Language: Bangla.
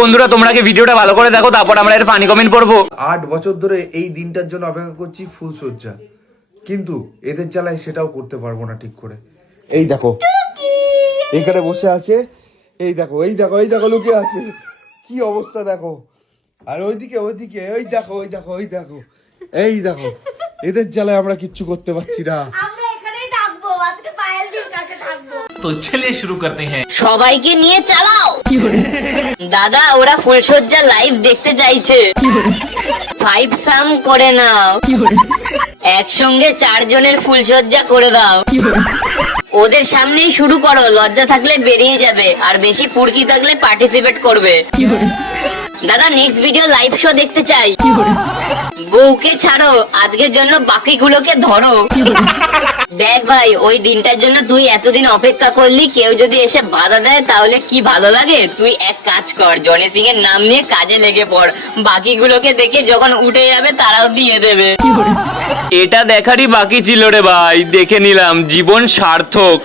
বন্ধুরা তোমরা কি ভিডিওটা ভালো করে দেখো, তারপর আমরা এর ফানি কমেন্ট পড়বো। 8 বছর ধরে এই দিনটার জন্য অপেক্ষা করছি ফুলসজ্জা, কিন্তু এদের জ্বালায় সেটাও করতে পারবো না ঠিক করে। এই দেখো এখানে বসে আছে, এই দেখো এই দেখো এই দেখো লুকিয়ে আছে, কি অবস্থা দেখো। আর ওইদিকে ওইদিকে ওই দেখো ওই দেখো ওই দেখো এই দেখো, এদের জ্বালায় আমরা কিচ্ছু করতে পারছি না। আমরা এখানেই থাকবো, আজকে পায়েল দির কাছে থাকবো। तो चलिए शुरू करते हैं। সবাইকে নিয়ে চালাও। দাদা ওরা ফুলসজ্জা লাইভ দেখতে চাইছে। 5 সাম করে নাও, একসঙ্গে 4 জনের ফুলসজ্জা করে দাও। ওদের সামনেই শুরু করো, লজ্জা থাকলে বেরিয়ে যাবে, আর বেশি পুরকি থাকলে পার্টিসিপেট করবে। দাদা নেক্সট ভিডিও লাইভ শো দেখতে চাই। বউকে ছাড়ো, আজকের জন্য বাকিগুলোকে ধরো। দেখ ভাই, ওই দিনটার জন্য তুই এতদিন অপেক্ষা করলি, কেউ যদি এসে বাধা দেয় তাহলে কি ভালো লাগে। তুই এক কাজ কর, জনি সিং এর নাম নিয়ে কাজে লেগে পড়, বাকিগুলোকে দেখে যখন উঠে যাবে তারাও দিয়ে দেবে। এটা দেখারই বাকি ছিল রে ভাই, দেখে নিলাম, জীবন সার্থক।